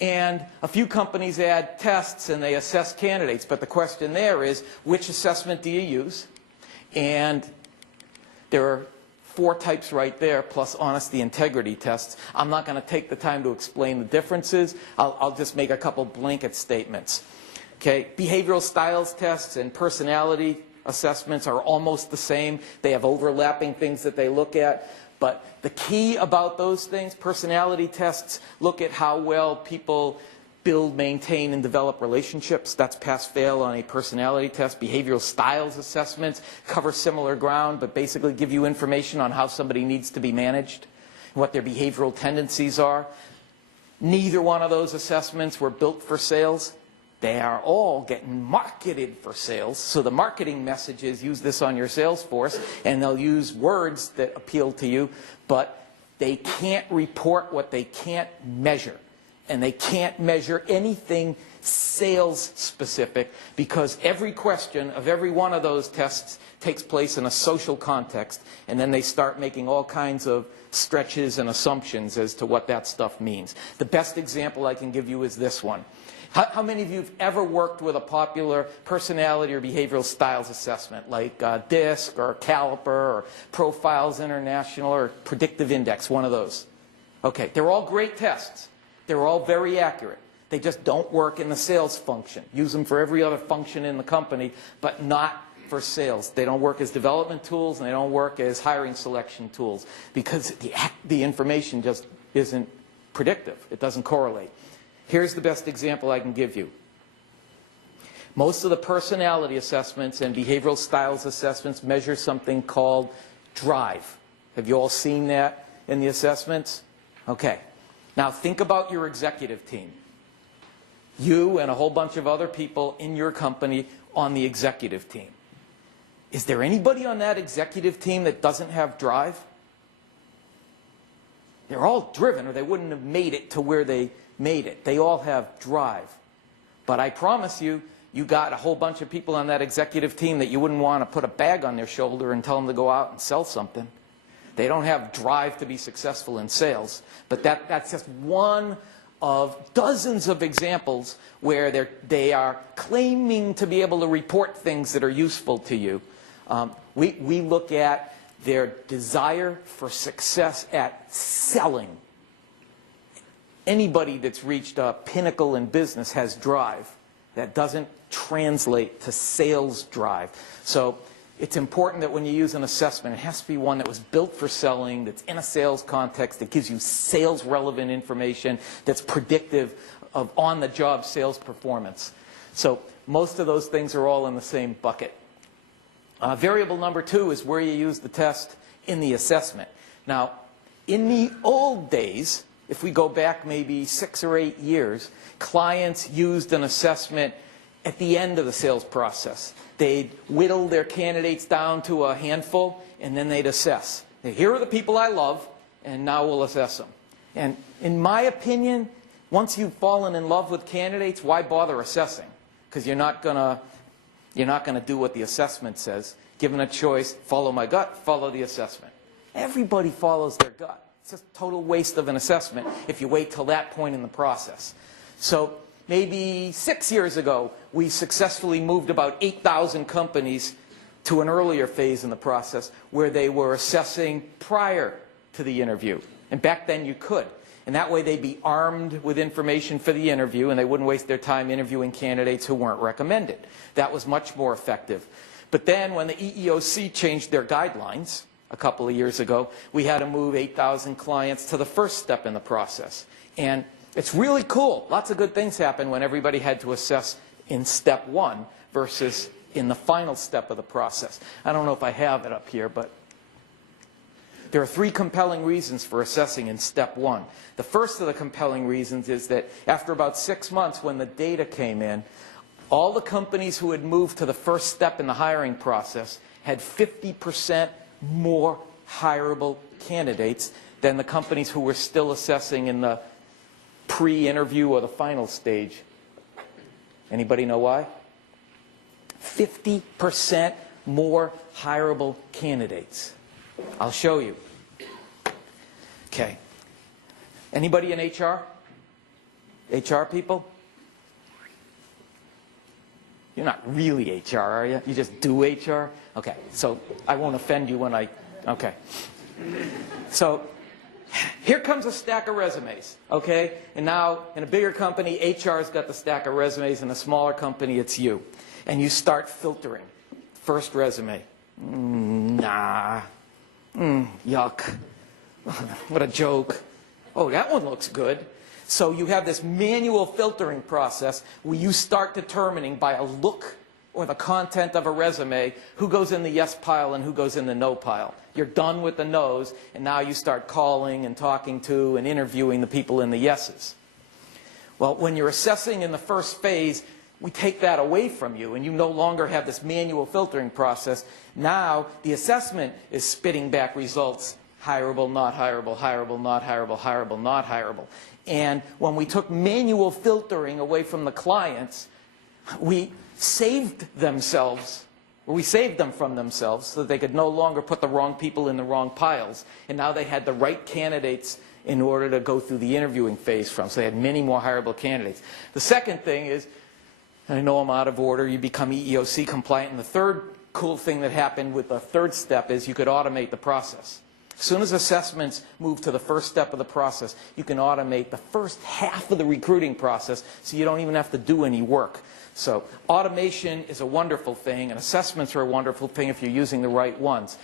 And a few companies add tests and they assess candidates. But the question there is, which assessment do you use? And there are 4 types right there, plus honesty integrity tests. I'm not going to take the time to explain the differences. I'll just make a couple blanket statements. Okay, behavioral styles tests and personality assessments are almost the same. They have overlapping things that they look at. But the key about those things, personality tests look at how well people build, maintain, and develop relationships. That's pass-fail on a personality test. Behavioral styles assessments cover similar ground, but basically give you information on how somebody needs to be managed, what their behavioral tendencies are. Neither one of those assessments were built for sales. They are all getting marketed for sales. So the marketing messages use this on your sales force, and they'll use words that appeal to you, but they can't report what they can't measure. And they can't measure anything sales specific, because every question of every one of those tests takes place in a social context, and then they start making all kinds of stretches and assumptions as to what that stuff means. The best example I can give you is this one. How many of you have ever worked with a popular personality or behavioral styles assessment, like DISC or Caliper or Profiles International or Predictive Index, one of those? Okay, they're all great tests. They're all very accurate. They just don't work in the sales function. Use them for every other function in the company, but not for sales. They don't work as development tools, and they don't work as hiring selection tools, because the information just isn't predictive. It doesn't correlate. Here's the best example I can give you. Most of the personality assessments and behavioral styles assessments measure something called drive. Have you all seen that in the assessments? Okay. Now think about your executive team. You and a whole bunch of other people in your company on the executive team. Is there anybody on that executive team that doesn't have drive? They're all driven, or they wouldn't have made it to where they made it. They all have drive. But I promise you, you got a whole bunch of people on that executive team that you wouldn't want to put a bag on their shoulder and tell them to go out and sell something. They don't have drive to be successful in sales. But that's just one of dozens of examples where they are claiming to be able to report things that are useful to you. We look at their desire for success at selling. Anybody that's reached a pinnacle in business has drive. That doesn't translate to sales drive. So it's important that when you use an assessment, it has to be one that was built for selling, that's in a sales context, that gives you sales relevant information, that's predictive of on-the-job sales performance. So most of those things are all in the same bucket. Variable number 2 is where you use the test in the assessment. Now, in the old days, if we go back maybe 6 or 8 years, clients used an assessment at the end of the sales process. They'd whittle their candidates down to a handful, and then they'd assess. Here are the people I love, and now we'll assess them. And in my opinion, once you've fallen in love with candidates, why bother assessing? Because you're not going to do what the assessment says. Given a choice, follow my gut, follow the assessment. Everybody follows their gut. It's just a total waste of an assessment if you wait till that point in the process. So maybe 6 years ago, we successfully moved about 8,000 companies to an earlier phase in the process where they were assessing prior to the interview. And back then you could. And that way they'd be armed with information for the interview, and they wouldn't waste their time interviewing candidates who weren't recommended. That was much more effective. But then when the EEOC changed their guidelines a couple of years ago, we had to move 8,000 clients to the first step in the process. And it's really cool. Lots of good things happen when everybody had to assess in step 1 versus in the final step of the process. I don't know if I have it up here, but there are 3 compelling reasons for assessing in step 1. The first of the compelling reasons is that after about 6 months, when the data came in, all the companies who had moved to the first step in the hiring process had 50% more hireable candidates than the companies who were still assessing in the pre-interview or the final stage. Anybody know why? 50% more hireable candidates. I'll show you. Okay. Anybody in HR? HR people? You're not really HR, are you? You just do HR? Okay, so I won't offend you when I, okay. So here comes a stack of resumes, okay? And now in a bigger company, HR's got the stack of resumes. In a smaller company, it's you. And you start filtering. First resume. Nah. Yuck. What a joke. Oh, that one looks good. So you have this manual filtering process where you start determining by a look or the content of a resume who goes in the yes pile and who goes in the no pile. You're done with the no's, and now you start calling and talking to and interviewing the people in the yeses. Well, when you're assessing in the first phase, we take that away from you, and you no longer have this manual filtering process. Now the assessment is spitting back results: hireable, not hireable, hireable, not hireable, hireable, not hireable. And when we took manual filtering away from the clients, we saved them from themselves so that they could no longer put the wrong people in the wrong piles. And now they had the right candidates in order to go through the interviewing phase from. So they had many more hireable candidates. The second thing is, I know I'm out of order, you become EEOC compliant. And the third cool thing that happened with the third step is you could automate the process. As soon as assessments move to the first step of the process, you can automate the first half of the recruiting process, so you don't even have to do any work. So automation is a wonderful thing, and assessments are a wonderful thing if you're using the right ones.